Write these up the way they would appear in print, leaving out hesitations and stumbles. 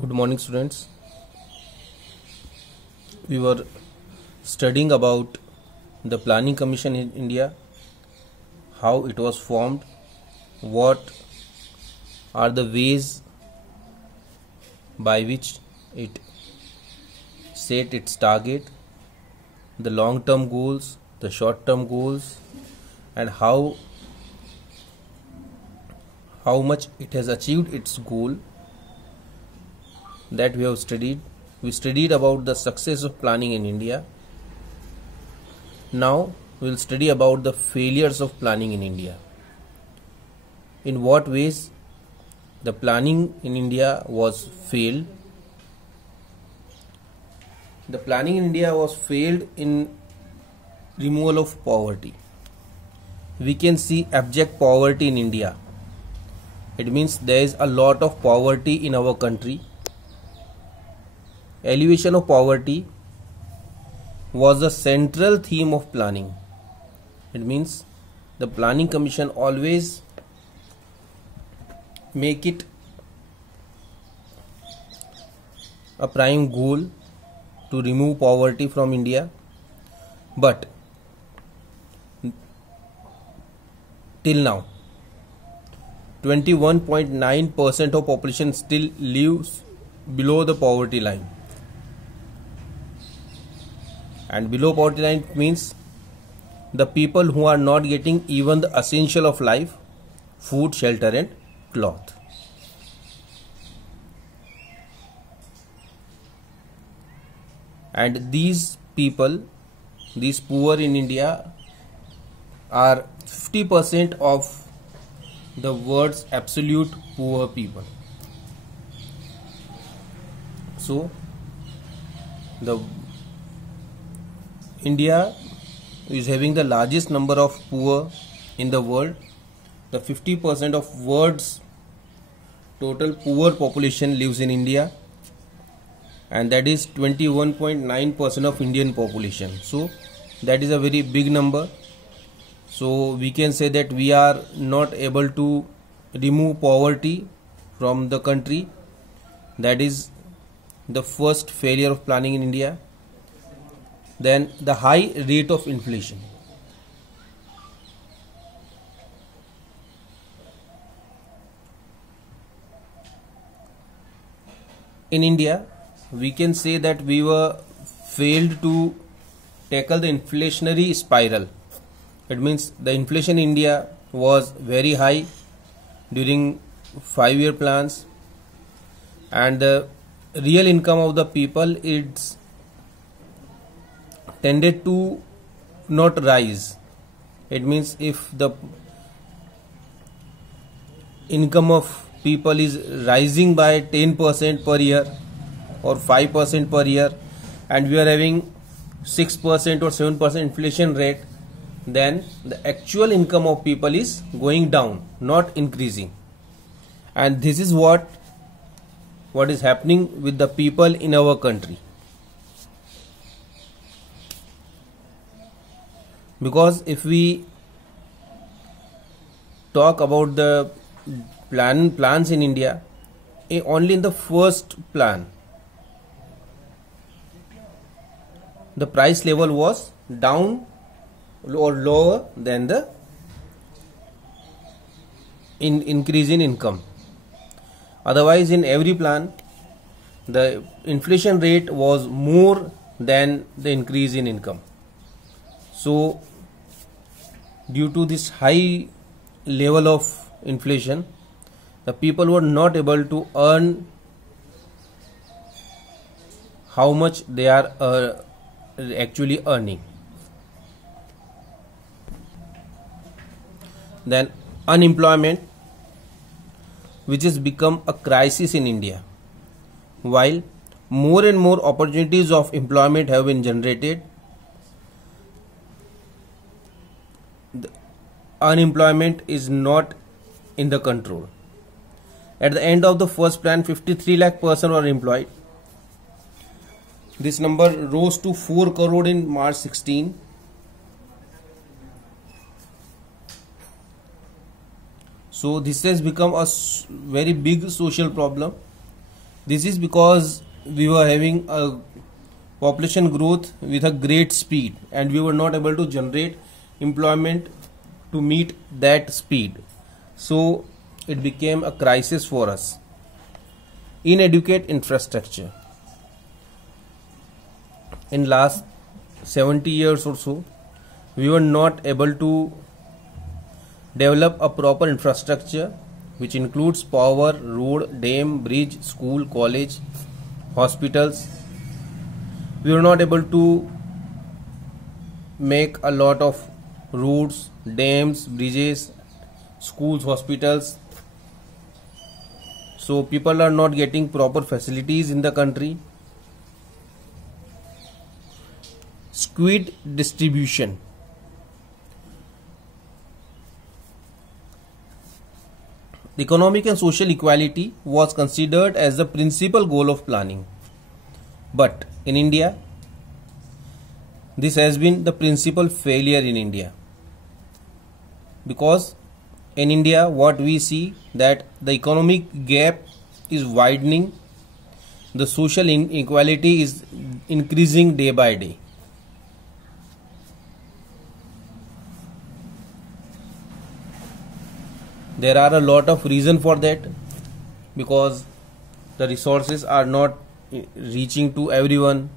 Good morning, students. We were studying about the Planning Commission in India, how it was formed, what are the ways by which it set its target, the long-term goals, the short-term goals, and how much it has achieved its goal. That we have studied. We studied about the success of planning in India. Now we will study about the failures of planning in India. In what ways the planning in India was failed. The planning in India was failed in removal of poverty. We can see abject poverty in India. It means there is a lot of poverty in our country. Alleviation of poverty was the central theme of planning. It means the Planning Commission always make it a prime goal to remove poverty from India, but till now 21.9% of population still lives below the poverty line. And below poverty line means the people who are not getting even the essential of life, food, shelter and cloth. And these people, these poor in India, are 50% of the world's absolute poor people. So the India is having the largest number of poor in the world. The 50% of world's total poor population lives in India, and that is 21.9% of Indian population. So that is a very big number. So we can say that we are not able to remove poverty from the country. That is the first failure of planning in India. Then the high rate of inflation. In India, we can say that we were failed to tackle the inflationary spiral. It means the inflation in India was very high during 5-year plans, and the real income of the people is tended to not rise. It means if the income of people is rising by 10% per year or 5% per year, and we are having 6% or 7% inflation rate, then the actual income of people is going down, not increasing. And this is what is happening with the people in our country. Because if we talk about the plans in India, only in the first plan the price level was down or lower than the increase in income. Otherwise, in every plan the inflation rate was more than the increase in income. So due to this high level of inflation, the people were not able to earn how much they are actually earning. Then unemployment, which has become a crisis in India. While more and more opportunities of employment have been generated, the unemployment is not in the control. At the end of the first plan, 53 lakh persons were employed. This number rose to 4 crore in March 16. So this has become a very big social problem, This is because we were having a population growth with a great speed and we were not able to generate employment to meet that speed. So it became a crisis for us. Inadequate infrastructure. In last 70 years or so, we were not able to develop a proper infrastructure which includes power, road, dam, bridge, school, college, hospitals. We were not able to make a lot of roads, dams, bridges, schools, hospitals. So people are not getting proper facilities in the country. Skewed distribution. Economic and social equality was considered as the principal goal of planning. But in India, this has been the principal failure in India. Because in India, what we see that the economic gap is widening, the social inequality is increasing day by day. There are a lot of reasons for that, because the resources are not reaching to everyone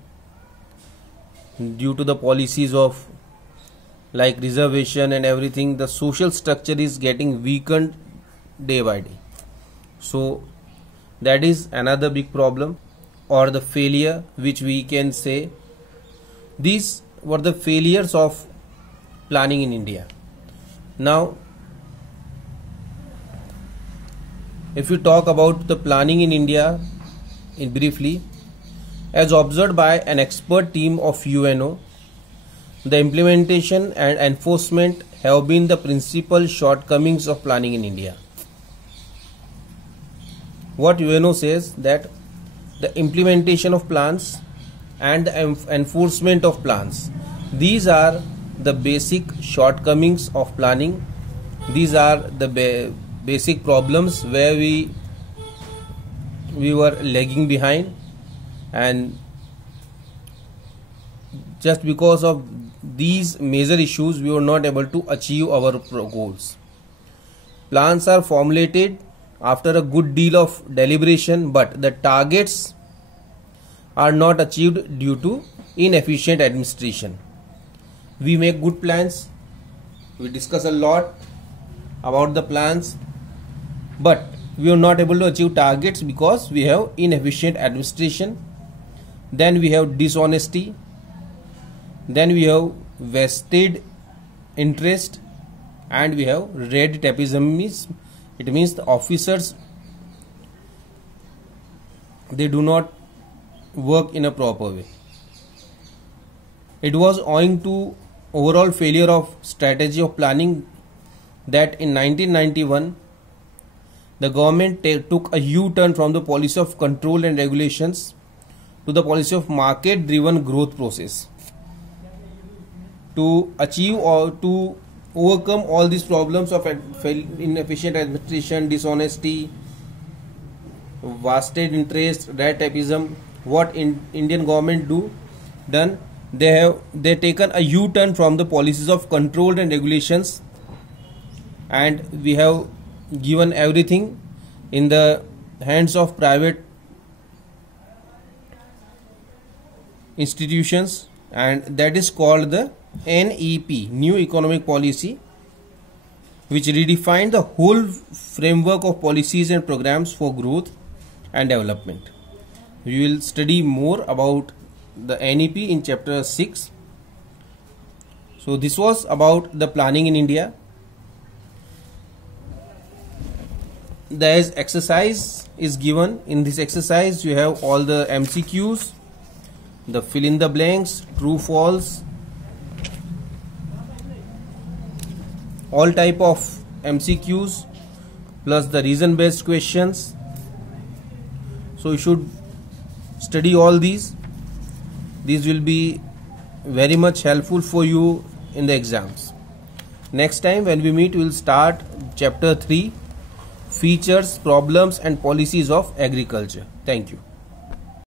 due to the policies of like reservation and everything. The social structure is getting weakened day by day. So that is another big problem or the failure which we can say. These were the failures of planning in India. Now if we talk about the planning in India in briefly, as observed by an expert team of UNO, the implementation and enforcement have been the principal shortcomings of planning in India. What UNO says that the implementation of plans and the enforcement of plans, these are the basic shortcomings of planning. These are the basic problems where we were lagging behind, and just because of these major issues we were not able to achieve our goals. Plans are formulated after a good deal of deliberation, but the targets are not achieved due to inefficient administration. We make good plans, we discuss a lot about the plans, but we are not able to achieve targets because we have inefficient administration. Then we have dishonesty. Then we have vested interest, and we have red tapeism. It means the officers, they do not work in a proper way. It was owing to overall failure of strategy of planning that in 1991 the government took a U-turn from the policy of control and regulations to the policy of market-driven growth process. To achieve or to overcome all these problems of inefficient administration, dishonesty, vested interest, red tapeism, what Indian government done? They taken a U-turn from the policies of control and regulations, and we have given everything in the hands of private institutions, and that is called the NEP, New Economic Policy, which redefined the whole framework of policies and programs for growth and development. We will study more about the NEP in chapter 6. So this was about the planning in India. There exercise is given. In this exercise you have all the MCQs, the fill in the blanks, true, false, all type of MCQs plus the reason based questions. So you should study all these. These will be very much helpful for you in the exams. Next time when we meet, we will start chapter 3, features, problems and policies of agriculture. Thank you.